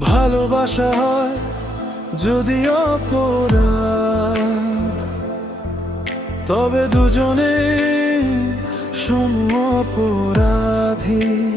ভালোবাসা হয় যদি অপরাধ। তবে দুজনে সম অপরাধী।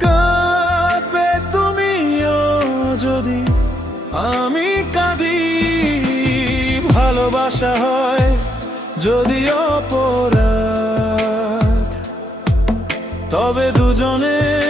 কাঁদবে তুমিও যদি আমি কাঁদি। ভালোবাসা হয় যদি অপরাধ। তবে দুজনে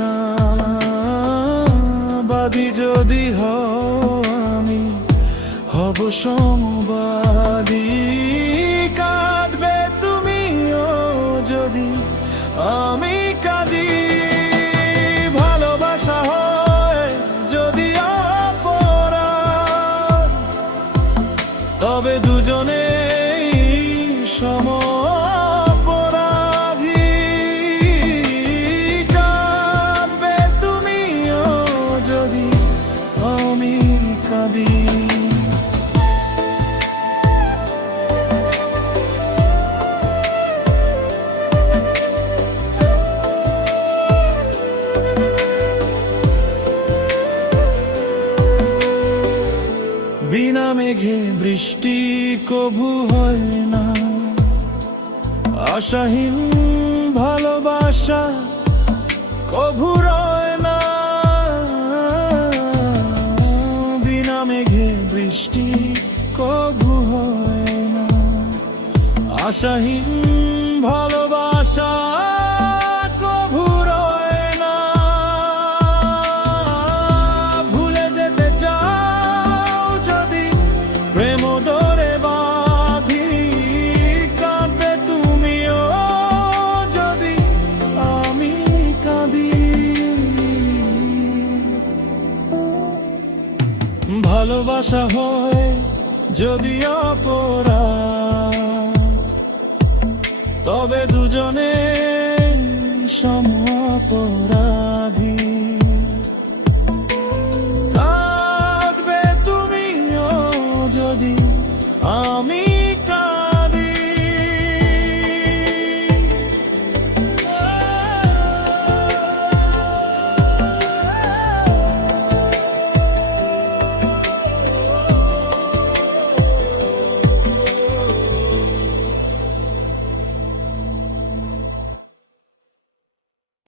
না, বাদী যদি হও আমি, হব সমবাদী। কাঁদবে তুমিও যদি আমি কাঁদি। ভালোবাসা হয় যদি অপরাধ, তবে দুজনে সম বিনা মেঘে বৃষ্টি কভু হয় না। আশাহীন ভালোবাসা কভু রয় আশাহীন ভালোবাসা না। ভুলে যেতে চাও যদি তুমিও যদি আমি ভালোবাসা হয় যদি অপরাধ তবে দুজনে সমাপরা